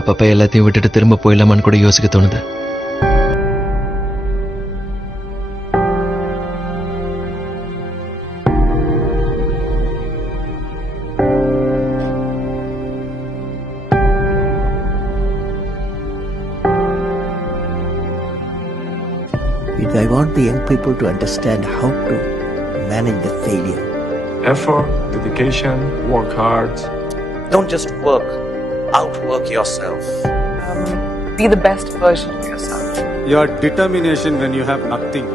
அப்பப்ப எல்லாத்தையும் விட்டுட்டு திரும்ப போயிடலாமான்னு கூட யோசிக்க தோணுது. I want the young people to understand how to manage the failure. Effort, dedication, work hard. Don't just work, outwork yourself. Be the best version of yourself. Your determination when you have nothing.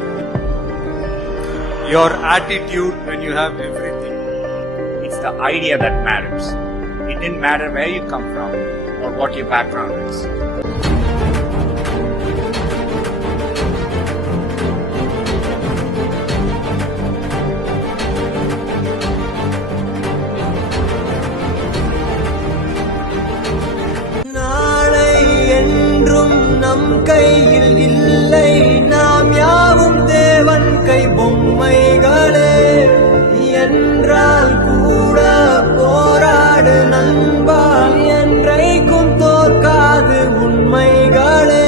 Your attitude when you have everything. It's the idea that matters. It didn't matter where you come from or what your background is. நம் கையில் இல்லை, நாம் யாவும் தேவன் கை பொம்மைகளே என்றால் கூட போராடு நண்பா, என்றைக்கும் தோற்காது உண்மைகளே.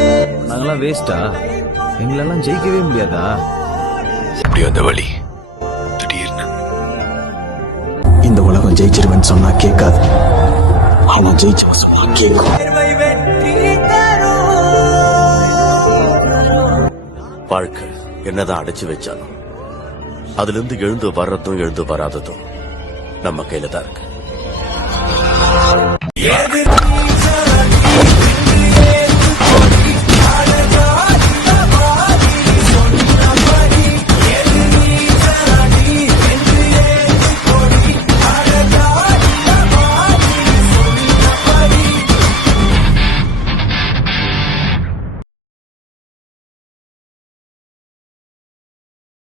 நாங்கெல்லாம் வேஸ்டா? எங்களெல்லாம் ஜெயிக்கவே முடியாதா? எப்படி வந்த வழி திடீர்னு? இந்த உலகம் ஜெயிச்சிருவேன்னு சொன்னா கேட்காது, ஆனா ஜெயிச்சு சொன்னா கேட்கும். வாழ்க்கை என்னதான் அடைச்சு வச்சாலும் அதுல இருந்து எழுந்து வர்றதும் எழுந்து வராததும் நம்ம கையில தான் இருக்கு.